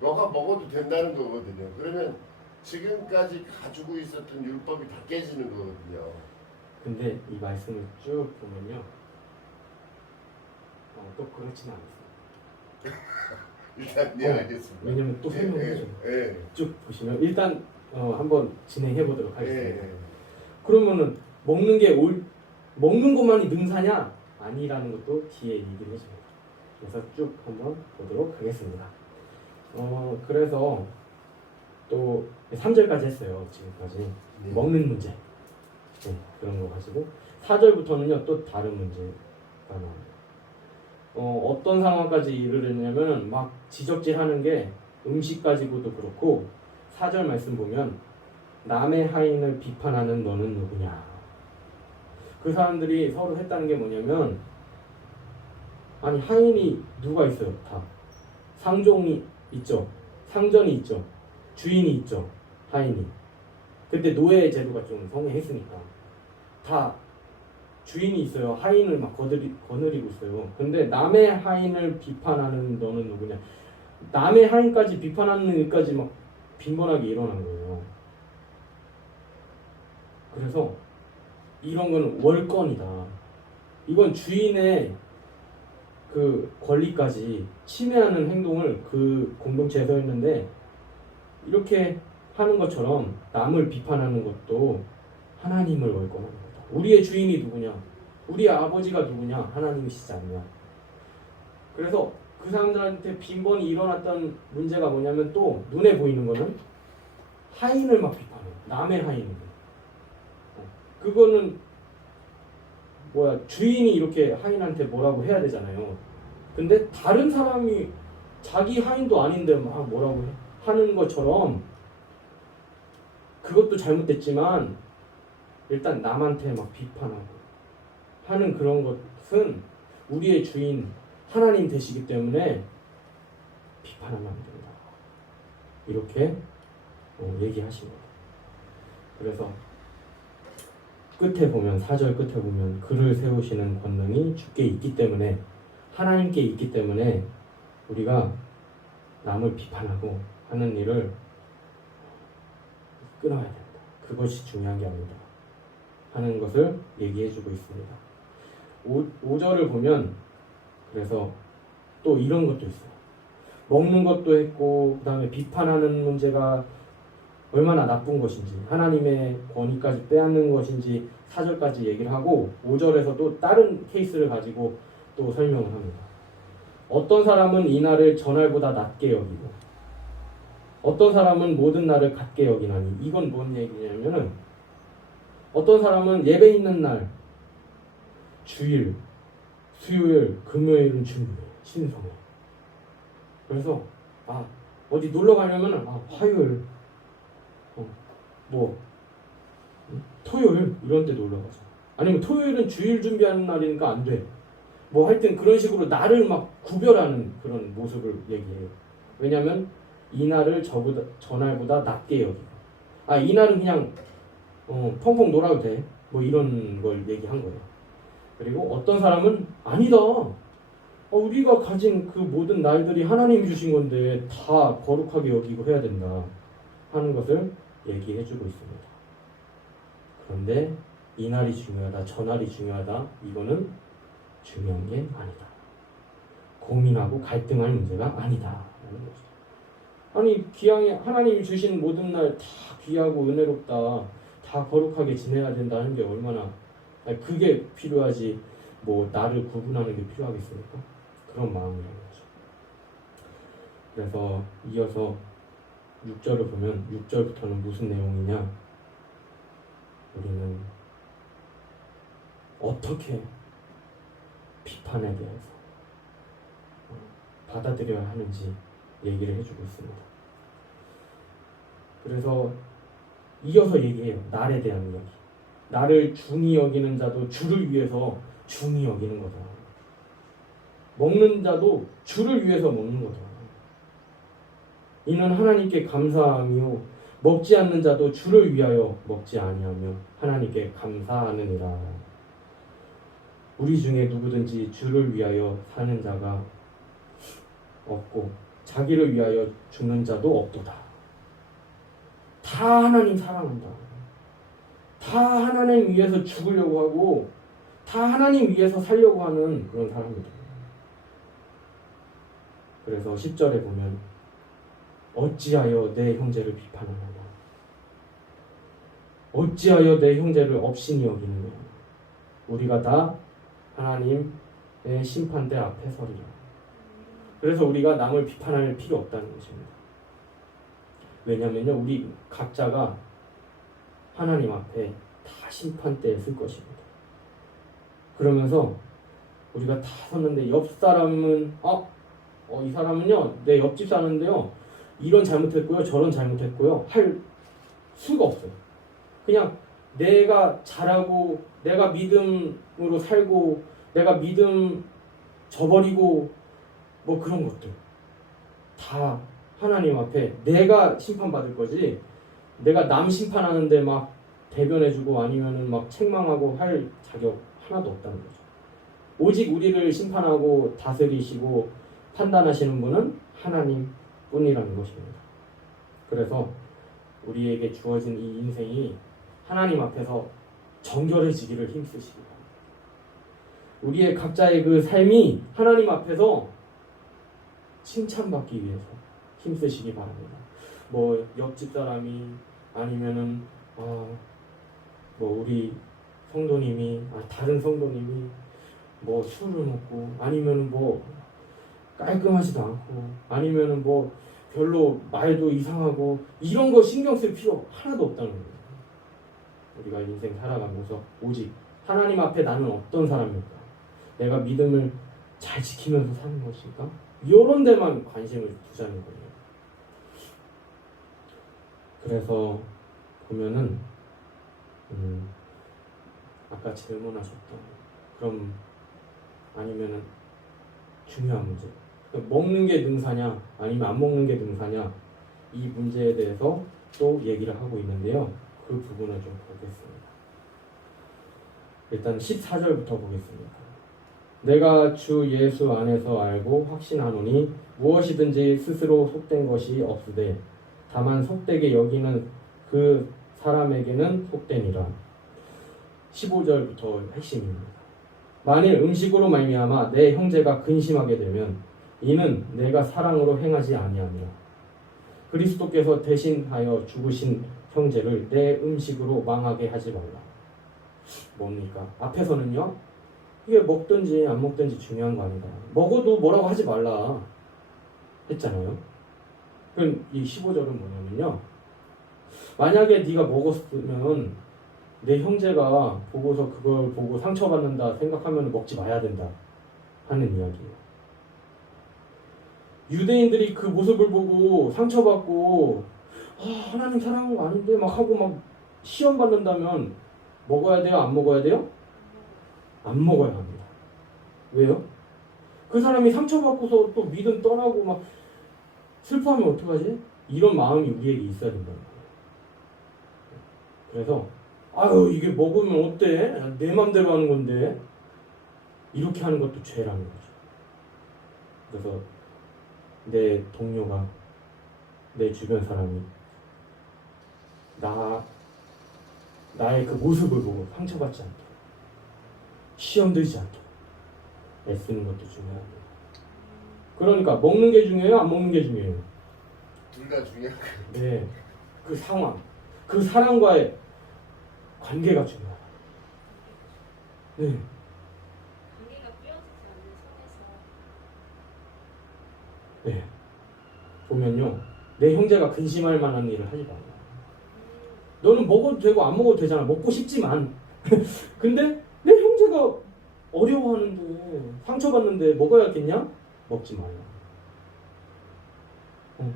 너가 먹어도 된다는 거거든요. 그러면 지금까지 가지고 있었던 율법이 다 깨지는 거거든요. 근데 이 말씀을 쭉 보면요, 또 그렇지는 않습니다. 일단 네 알겠습니다. 왜냐면 또 설명을 예, 해줘요. 예, 쭉 보시면 일단 한번 진행해 보도록 예, 하겠습니다. 예. 그러면은 먹는 것만이 능사냐? 아니라는 것도 뒤에 얘기를 해줍니다. 그래서 쭉 한번 보도록 하겠습니다. 그래서 또 3절까지 했어요. 지금까지 네. 먹는 문제, 네, 그런 거 가지고 4절부터는요 또 다른 문제가 나와요. 어떤 상황까지 이르르냐면 막 지적질하는 게 음식 가지고도 그렇고 4절 말씀 보면 남의 하인을 비판하는 너는 누구냐. 그 사람들이 서로 했다는 게 뭐냐면 아니 하인이 누가 있어요? 다 상종이 있죠. 상전이 있죠. 주인이 있죠. 하인이. 그때 노예 제도가 좀 성행했으니까 다 주인이 있어요. 하인을 막 거느리고 있어요. 근데 남의 하인을 비판하는 너는 누구냐? 남의 하인까지 비판하는 일까지 막 빈번하게 일어난 거예요. 그래서 이런 건 월권이다. 이건 주인의 그 권리까지 침해하는 행동을 그 공동체에서 했는데 이렇게 하는 것처럼 남을 비판하는 것도 하나님을 월권하는 거다. 우리의 주인이 누구냐? 우리의 아버지가 누구냐? 하나님이시지 않냐? 그래서 그 사람들한테 빈번히 일어났던 문제가 뭐냐면 또 눈에 보이는 거는 하인을 막 비판해요. 남의 하인을. 그거는 주인이 이렇게 하인한테 뭐라고 해야 되잖아요. 근데 다른 사람이 자기 하인도 아닌데 막 뭐라고 하는 것처럼 그것도 잘못됐지만 일단 남한테 막 비판하고 하는 그런 것은 우리의 주인 하나님 되시기 때문에 비판하면 안 된다. 이렇게 얘기하십니다. 그래서 끝에 보면 4절 끝에 보면 그를 세우시는 권능이 주께 있기 때문에 하나님께 있기 때문에 우리가 남을 비판하고 하는 일을 끊어야 된다. 그것이 중요한 게 아니다. 하는 것을 얘기해주고 있습니다. 5절을 보면 그래서 또 이런 것도 있어요. 먹는 것도 했고 그 다음에 비판하는 문제가 얼마나 나쁜 것인지 하나님의 권위까지 빼앗는 것인지 4절까지 얘기를 하고 5절에서도 다른 케이스를 가지고 또 설명을 합니다. 어떤 사람은 이 날을 전날보다 낮게 여기고 어떤 사람은 모든 날을 같게 여기나니 이건 뭔 얘기냐면은 어떤 사람은 예배 있는 날 주일, 수요일, 금요일은 준비해 신성해. 그래서 어디 놀러 가려면은 화요일 토요일 이런 데 놀러 가자. 아니면 토요일은 주일 준비하는 날이니까 안 돼. 하여튼 그런 식으로 나를 막 구별하는 그런 모습을 얘기해요. 왜냐면 이 날을 전날보다 낮게 여기고 이 날은 그냥 펑펑 놀아도 돼. 이런 걸 얘기한 거예요. 그리고 어떤 사람은 아니다. 우리가 가진 그 모든 날들이 하나님이 주신 건데 다 거룩하게 여기고 해야 된다 하는 것을 얘기해주고 있습니다. 그런데 이 날이 중요하다, 저 날이 중요하다, 이거는 중요한 게 아니다. 고민하고 갈등할 문제가 아니다 라는 거죠. 아니 귀하게 하나님이 주신 모든 날 다 귀하고 은혜롭다, 다 거룩하게 지내야 된다는 게 얼마나, 그게 필요하지 뭐 나를 구분하는 게 필요하겠습니까? 그런 마음이라는 거죠. 그래서 이어서 6절을 보면 6절부터는 무슨 내용이냐, 우리는 어떻게 비판에 대해서 받아들여야 하는지 얘기를 해주고 있습니다. 그래서 이어서 얘기해요. 날에 대한 이야기. 나를 중히 여기는 자도 주를 위해서 중히 여기는 거다. 먹는 자도 주를 위해서 먹는 거다. 이는 하나님께 감사함이요 먹지 않는 자도 주를 위하여 먹지 아니하며 하나님께 감사하느니라. 우리 중에 누구든지 주를 위하여 사는 자가 없고 자기를 위하여 죽는 자도 없도다. 다 하나님 사랑한다. 다 하나님 위해서 죽으려고 하고 다 하나님 위해서 살려고 하는 그런 사람이다. 그래서 10절에 보면 어찌하여 내 형제를 비판하느냐, 어찌하여 내 형제를 업신이 여기느냐. 우리가 다 하나님의 심판대 앞에 서리라. 그래서 우리가 남을 비판할 필요 없다는 것입니다. 왜냐하면요, 우리 각자가 하나님 앞에 다 심판대에 설 것입니다. 그러면서 우리가 다 섰는데 옆 사람은 이 사람은요 내 옆집 사는데요 이런 잘못했고요 저런 잘못했고요 할 수가 없어요. 그냥 내가 잘하고 내가 믿음으로 살고 내가 믿음 저버리고 뭐 그런 것들 다 하나님 앞에 내가 심판받을 거지, 내가 남 심판하는데 막 대변해주고 아니면은 막 책망하고 할 자격 하나도 없다는 거죠. 오직 우리를 심판하고 다스리시고 판단하시는 분은 하나님 뿐이라는 것입니다. 그래서 우리에게 주어진 이 인생이 하나님 앞에서 정결해지기를 힘쓰시기 바랍니다. 우리의 각자의 그 삶이 하나님 앞에서 칭찬받기 위해서 힘쓰시기 바랍니다. 뭐 옆집 사람이 아니면은 뭐 우리 성도님이 다른 성도님이 뭐 술을 먹고 아니면은 뭐 깔끔하지도 않고 아니면은 뭐 별로 말도 이상하고 이런 거 신경 쓸 필요 하나도 없다는 거예요. 우리가 인생 살아가면서 오직 하나님 앞에 나는 어떤 사람일까, 내가 믿음을 잘 지키면서 사는 것일까, 이런 데만 관심을 두자는 거예요. 그래서 보면은 아까 질문하셨던 그럼 아니면은 중요한 문제, 먹는 게 능사냐 아니면 안 먹는 게 능사냐, 이 문제에 대해서 또 얘기를 하고 있는데요. 그 부분을 좀 보겠습니다. 일단 14절부터 보겠습니다. 내가 주 예수 안에서 알고 확신하노니 무엇이든지 스스로 속된 것이 없으되 다만 속되게 여기는 그 사람에게는 속되니라. 15절부터 핵심입니다. 만일 음식으로 말미암아 내 형제가 근심하게 되면 이는 내가 사랑으로 행하지 아니함이라. 그리스도께서 대신하여 죽으신 형제를 내 음식으로 망하게 하지 말라. 뭡니까? 앞에서는요, 이게 먹든지 안 먹든지 중요한 거 아니다, 먹어도 뭐라고 하지 말라 했잖아요. 그럼 이 15절은 뭐냐면요, 만약에 네가 먹었으면 내 형제가 보고서 그걸 보고 상처받는다 생각하면 먹지 마야 된다 하는 이야기예요. 유대인들이 그 모습을 보고 상처받고 하나님 사랑하는 거 아닌데 막 하고 막 시험 받는다면 먹어야 돼요? 안 먹어야 돼요? 안 먹어야 합니다. 왜요? 그 사람이 상처받고서 또 믿음 떠나고 막 슬퍼하면 어떡하지? 이런 마음이 우리에게 있어야 된다는 거예요. 그래서 이게 먹으면 어때? 내 맘대로 하는 건데 이렇게 하는 것도 죄라는 거죠. 그래서 내 동료가, 내 주변 사람이 나의 그 모습을 보고 상처받지 않도록, 시험 들지 않도록 애쓰는 것도 중요합니다. 그러니까 먹는 게 중요해요? 안 먹는 게 중요해요? 둘 다 중요한 거. 네. 그 상황, 그 사람과의 관계가 중요해요. 네. 관계가 뿌여지지 않는 선에서 네. 보면요, 내 형제가 근심할 만한 일을 하지 마. 너는 먹어도 되고 안 먹어도 되잖아. 먹고 싶지만. 근데 내 형제가 어려워하는데, 상처받는데 먹어야겠냐? 먹지 말라.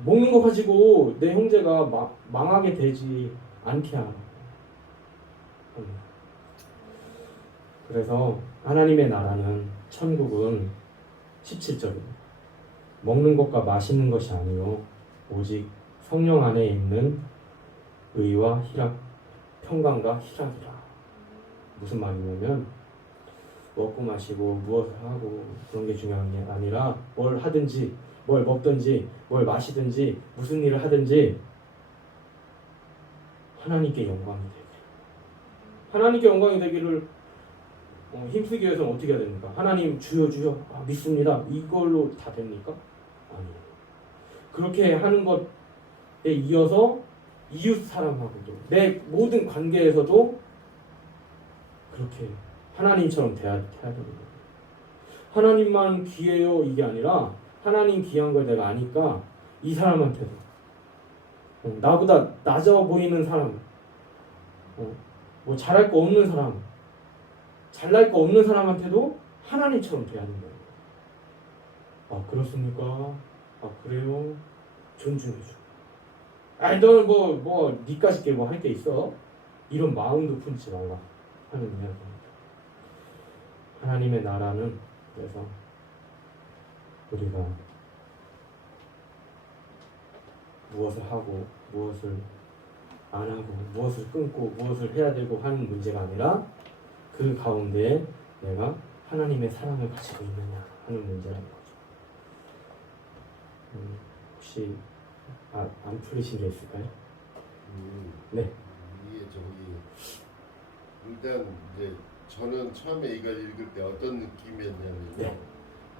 먹는 거 가지고 내 형제가 망하게 되지 않게 하라. 그래서 하나님의 나라는, 천국은 17절입니다. 먹는 것과 마시는 것이 아니요 오직 성령 안에 있는 의와 희락, 평강과 희락이라. 무슨 말이냐면 먹고 마시고 무엇을 하고 그런 게 중요한 게 아니라 뭘 하든지 뭘 먹든지 뭘 마시든지 무슨 일을 하든지 하나님께 영광이 되게. 하나님께 영광이 되기를 힘쓰기 위해서는 어떻게 해야 됩니까? 하나님 주여 주여 믿습니다. 이걸로 다 됩니까? 아니에요. 그렇게 하는 것에 이어서 이웃 사람하고도 내 모든 관계에서도 그렇게 하나님처럼 돼야 되는 거예요. 하나님만 귀해요 이게 아니라 하나님 귀한 걸 내가 아니까 이 사람한테도 나보다 낮아 보이는 사람, 뭐 잘할 거 없는 사람, 잘날 거 없는 사람한테도 하나님처럼 돼야 하는 거예요. 아 그렇습니까? 아 그래요? 존중해줘. 아니 너는 뭐 니까짓 게 뭐 할 게 있어? 이런 마음도 품지 말라 하는 이야기입니다. 하나님의 나라는 그래서 우리가 무엇을 하고 무엇을 안 하고 무엇을 끊고 무엇을 해야 되고 하는 문제가 아니라 그 가운데 내가 하나님의 사랑을 가지고 있느냐 하는 문제라는 거죠. 혹시 안 풀리신 게 있을까요? 네. 이게 일단 이제 저는 처음에 이걸 읽을 때 어떤 느낌이었냐면요. 네.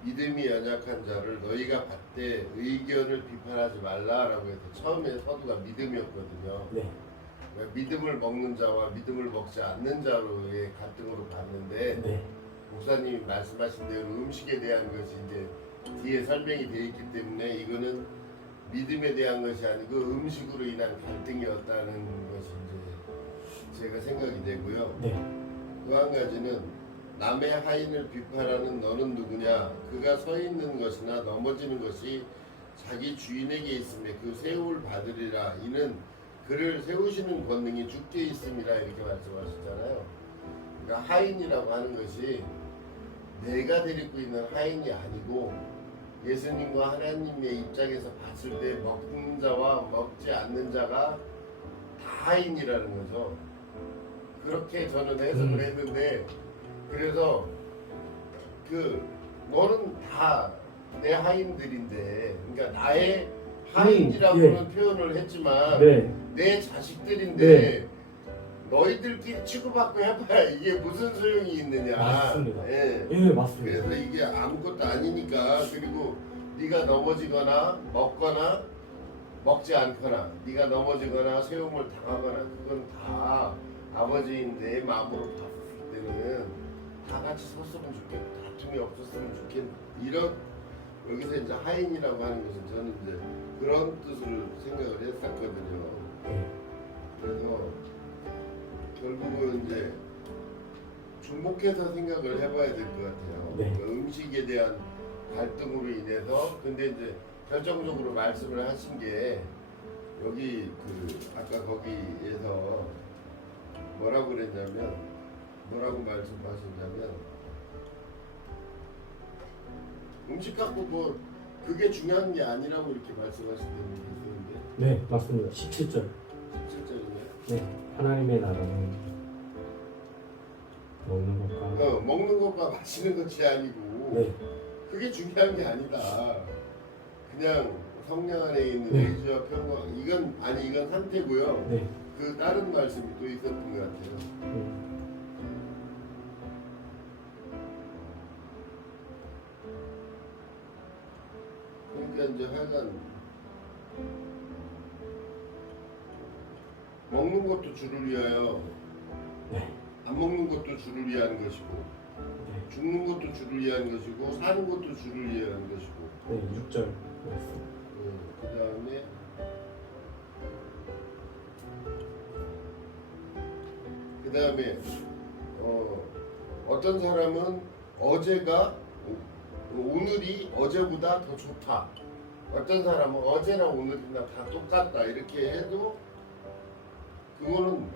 믿음이 연약한 자를 너희가 받되 의견을 비판하지 말라라고 해서 처음에 서두가 믿음이었거든요. 네. 그러니까 믿음을 먹는 자와 믿음을 먹지 않는 자로의 갈등으로 봤는데 네. 목사님이 말씀하신 대로 음식에 대한 것이 이제 뒤에 설명이 되어 있기 때문에 이거는 믿음에 대한 것이 아니고 음식으로 인한 갈등이었다는 것이 이제 제가 생각이 되고요. 네. 또 한 가지는 남의 하인을 비판하는 너는 누구냐? 그가 서 있는 것이나 넘어지는 것이 자기 주인에게 있음에 그 세움을 받으리라. 이는 그를 세우시는 권능이 주께 있음이라 이렇게 말씀하셨잖아요. 그러니까 하인이라고 하는 것이 내가 데리고 있는 하인이 아니고 예수님과 하나님의 입장에서 봤을 때 먹는 자와 먹지 않는 자가 다 하인이라는 거죠. 그렇게 저는 해석을 했는데 그래서 너는 다 내 하인들인데 그러니까 나의 하인이라고는 표현을 했지만 네. 내 자식들인데 너희들끼리 치고받고 해봐야 이게 무슨 소용이 있느냐. 맞습니다. 예. 예, 맞습니다. 그래서 이게 아무것도 아니니까. 그리고 네가 넘어지거나 먹거나 먹지 않거나 네가 넘어지거나 세움을 당하거나 그건 다 아버지인 내 마음으로 봤을 때는 다 같이 섰으면 좋겠고 다툼이 없었으면 좋겠고 이런 여기서 이제 하인이라고 하는 것은 저는 이제 그런 뜻으로 생각을 했었거든요. 그래서 결국은 이제 중복해서 생각을 해봐야 될 것 같아요. 네. 그러니까 음식에 대한 갈등으로 인해서 근데 이제 결정적으로 말씀을 하신 게 여기 아까 거기에서 뭐라고 그랬냐면 뭐라고 말씀하셨냐면 음식 갖고 뭐 그게 중요한 게 아니라고 이렇게 말씀하시는 게 있었는데 네, 맞습니다. 17절. 17절이네요. 네, 하나님의 나라는 먹는 것과 먹는 것과 마시는 것이 아니고 네. 그게 중요한 게 아니다. 그냥 성령 안에 있는 네. 의지와 평강 이건 상태고요. 네. 그 다른 말씀이 또 있었던 것 같아요. 그러니까 이제 하여간 먹는 것도 주를 위하여 네. 안 먹는 것도 주를 위한 것이고 네. 죽는 것도 주를 위한 것이고 사는 것도 주를 위한 것이고 네. 6절 말씀. 그 다음에 어떤 사람은 오늘이 어제보다 더 좋다. 어떤 사람은 어제랑 오늘이나 다 똑같다 이렇게 해도 그거는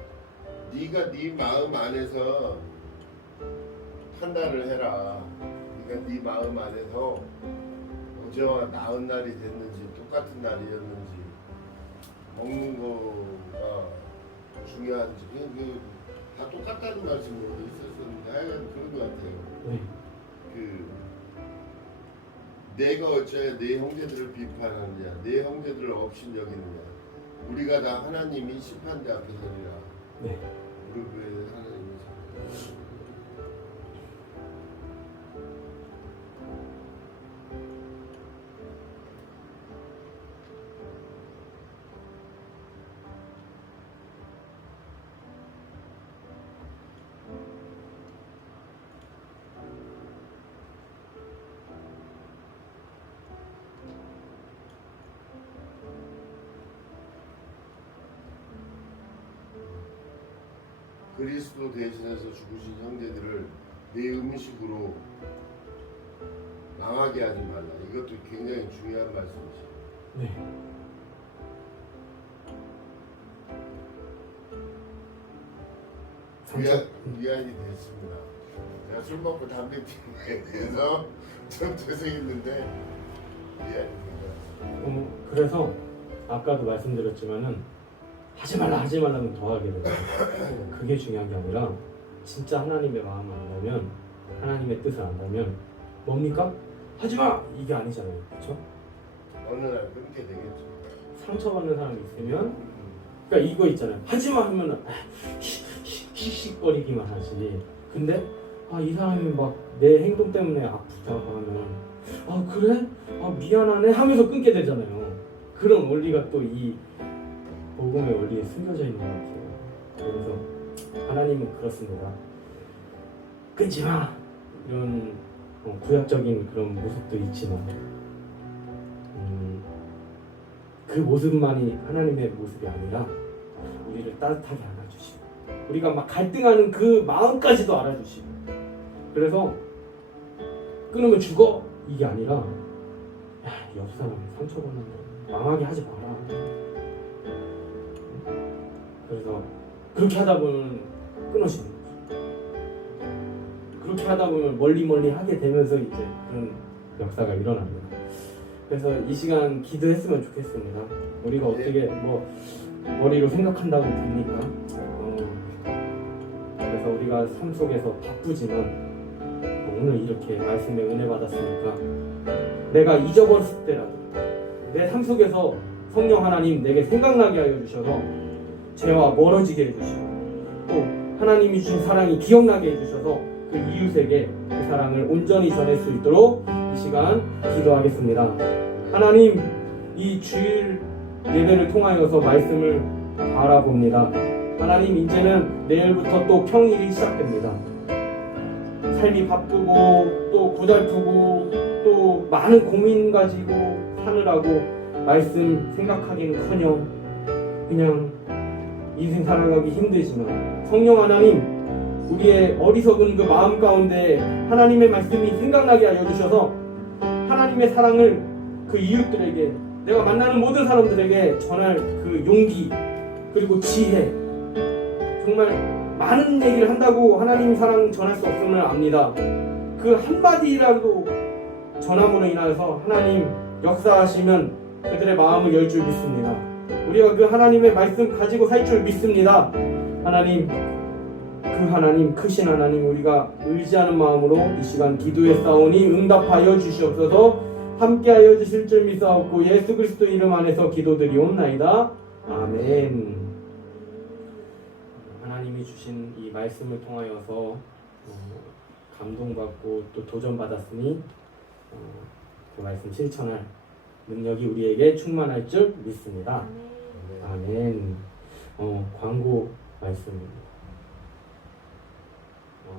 네가 네 마음 안에서 판단을 해라. 네가 네 마음 안에서 어제와 나은 날이 됐는지 똑같은 날이었는지 먹는 거가 중요한지 다 똑같다는 말씀으로 있었었는데 하여간 그런 것 같아요. 네. 내가 어찌하여 내 형제들을 비판하느냐 내 형제들을 업신여기느냐 우리가 다 하나님이 심판대 앞에 서리라. 네. 무릎 위에 하나님이 서리라. 그리스도 대신해서 죽으신 형제들을 내 음식으로 망하게 하지 말라. 이것도 굉장히 중요한 말씀이죠. 네. 위안이 됐습니다. 제가 술 먹고 담배 피는 거에 대해서 좀 죄송했는데 위안이 된 것 같습니다. 그래서 아까도 말씀드렸지만은 하지 말라면 더 하게 돼요. 그게 중요한 게 아니라 진짜 하나님의 마음을 안다면 하나님의 뜻을 안다면 뭡니까? 하지 마! 이게 아니잖아요. 그렇죠? 어느 날 끊게 되겠죠. 상처받는 사람이 있으면 그러니까 이거 있잖아요. 하지 마 하면은 씩씩거리기만 하지. 근데 이 사람이 막 내 행동 때문에 아프다고 하면 그래? 미안하네 하면서 끊게 되잖아요. 그런 원리가 또 이 복음의 원리에 숨겨져 있는 것 같아요. 그래서 하나님은 그렇습니다. 끊지 마! 이런 구약적인 그런 모습도 있지만 그 모습만이 하나님의 모습이 아니라 우리를 따뜻하게 안아주시고 우리가 막 갈등하는 그 마음까지도 알아주시고 그래서 끊으면 죽어! 이게 아니라 옆 사람 상처받는 거 망하게 하지 마라. 그래서 그렇게 하다 보면 끊어지는 거죠. 그렇게 하다 보면 멀리 하게 되면서 이제 그런 역사가 일어납니다. 그래서 이 시간 기도했으면 좋겠습니다. 우리가 어떻게 머리로 생각한다고 됩니까? 그래서 우리가 삶 속에서 바쁘지만 오늘 이렇게 말씀에 은혜 받았으니까 내가 잊어버렸을 때라도 내 삶 속에서 성령 하나님 내게 생각나게 하여 주셔서 죄와 멀어지게 해주시고 또 하나님이 주신 사랑이 기억나게 해주셔서 그 이웃에게 그 사랑을 온전히 전할 수 있도록 이 시간 기도하겠습니다. 하나님, 이 주일 예배를 통하여서 말씀을 바라봅니다. 하나님, 이제는 내일부터 또 평일이 시작됩니다. 삶이 바쁘고 또 고달프고 또 많은 고민 가지고 사느라고 말씀 생각하기는커녕 그냥 인생 살아가기 힘들지만 성령 하나님, 우리의 어리석은 그 마음 가운데 하나님의 말씀이 생각나게 하여 주셔서 하나님의 사랑을 그 이웃들에게 내가 만나는 모든 사람들에게 전할 그 용기 그리고 지혜, 정말 많은 얘기를 한다고 하나님 사랑 전할 수 없음을 압니다. 그 한마디라도 전함으로 인하여서 하나님 역사하시면 그들의 마음을 열 줄 믿습니다. 우리가 그 하나님의 말씀 가지고 살 줄 믿습니다. 하나님, 그 하나님, 크신 하나님, 우리가 의지하는 마음으로 이 시간 기도했사오니 응답하여 주시옵소서. 함께하여 주실 줄 믿사옵고 예수 그리스도 이름 안에서 기도드리옵나이다. 아멘. 하나님이 주신 이 말씀을 통하여서 감동받고 또 도전받았으니 그 말씀 실천할 능력이 우리에게 충만할 줄 믿습니다. 아멘. 광고 말씀입니다.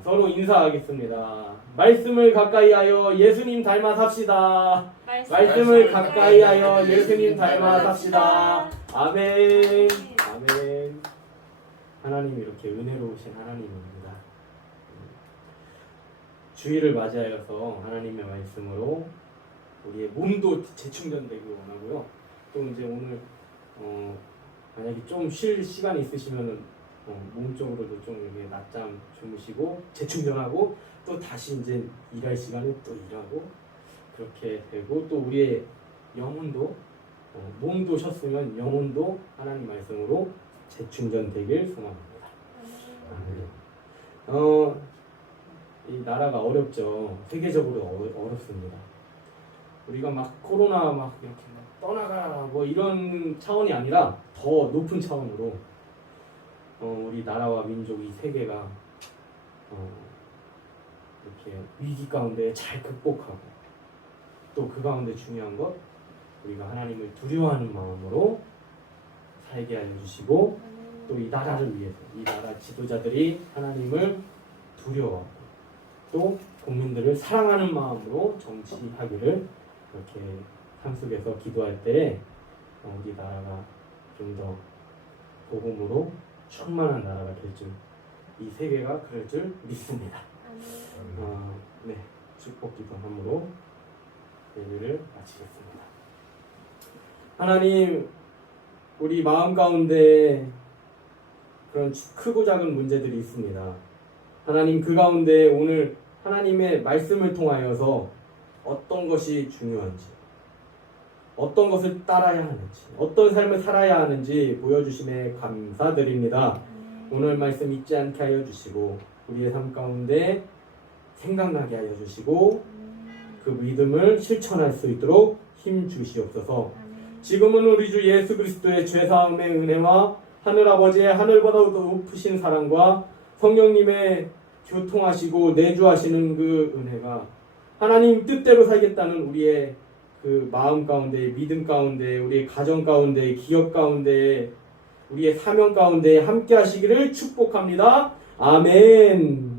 서로 인사하겠습니다. 말씀을 가까이하여 예수님 닮아 삽시다. 말씀을 가까이하여 예수님 닮아 삽시다. 아멘. 아멘. 하나님이 이렇게 은혜로우신 하나님입니다. 주일을 맞이하여서 하나님의 말씀으로 우리의 몸도 재충전되기 원하고요. 또 이제 오늘 만약에 좀 쉴 시간이 있으시면은 몸적으로도 좀 이렇게 낮잠 주무시고 재충전하고 또 다시 이제 일할 시간에 또 일하고 그렇게 되고 또 우리의 영혼도 몸도 쉬었으면 영혼도 하나님 말씀으로 재충전되길 소망합니다. 이 나라가 어렵죠. 세계적으로 어렵습니다. 우리가 막 코로나 막 이렇게 막 떠나가라 뭐 이런 차원이 아니라 더 높은 차원으로 우리 나라와 민족 이 세계가 이렇게 위기 가운데 잘 극복하고 또 그 가운데 중요한 것 우리가 하나님을 두려워하는 마음으로 살게 알려주시고 또 이 나라를 위해서 이 나라 지도자들이 하나님을 두려워하고 또 국민들을 사랑하는 마음으로 정치하기를 이렇게 삶 속에서 기도할 때에 우리 나라가 좀 더 복음으로 충만한 나라가 될 줄, 이 세계가 그럴 줄 믿습니다. 네, 축복 기도함으로 예배를 마치겠습니다. 하나님, 우리 마음 가운데 그런 크고 작은 문제들이 있습니다. 하나님, 그 가운데 오늘 하나님의 말씀을 통하여서 어떤 것이 중요한지, 어떤 것을 따라야 하는지, 어떤 삶을 살아야 하는지 보여주심에 감사드립니다. 오늘 말씀 잊지 않게 하여 주시고 우리의 삶 가운데 생각나게 하여 주시고 그 믿음을 실천할 수 있도록 힘 주시옵소서. 지금은 우리 주 예수 그리스도의 죄사함의 은혜와 하늘아버지의 하늘보다 높으신 사랑과 성령님의 교통하시고 내주하시는 그 은혜가 하나님 뜻대로 살겠다는 우리의 그 마음 가운데, 믿음 가운데, 우리의 가정 가운데, 기업 가운데, 우리의 사명 가운데 함께 하시기를 축복합니다. 아멘.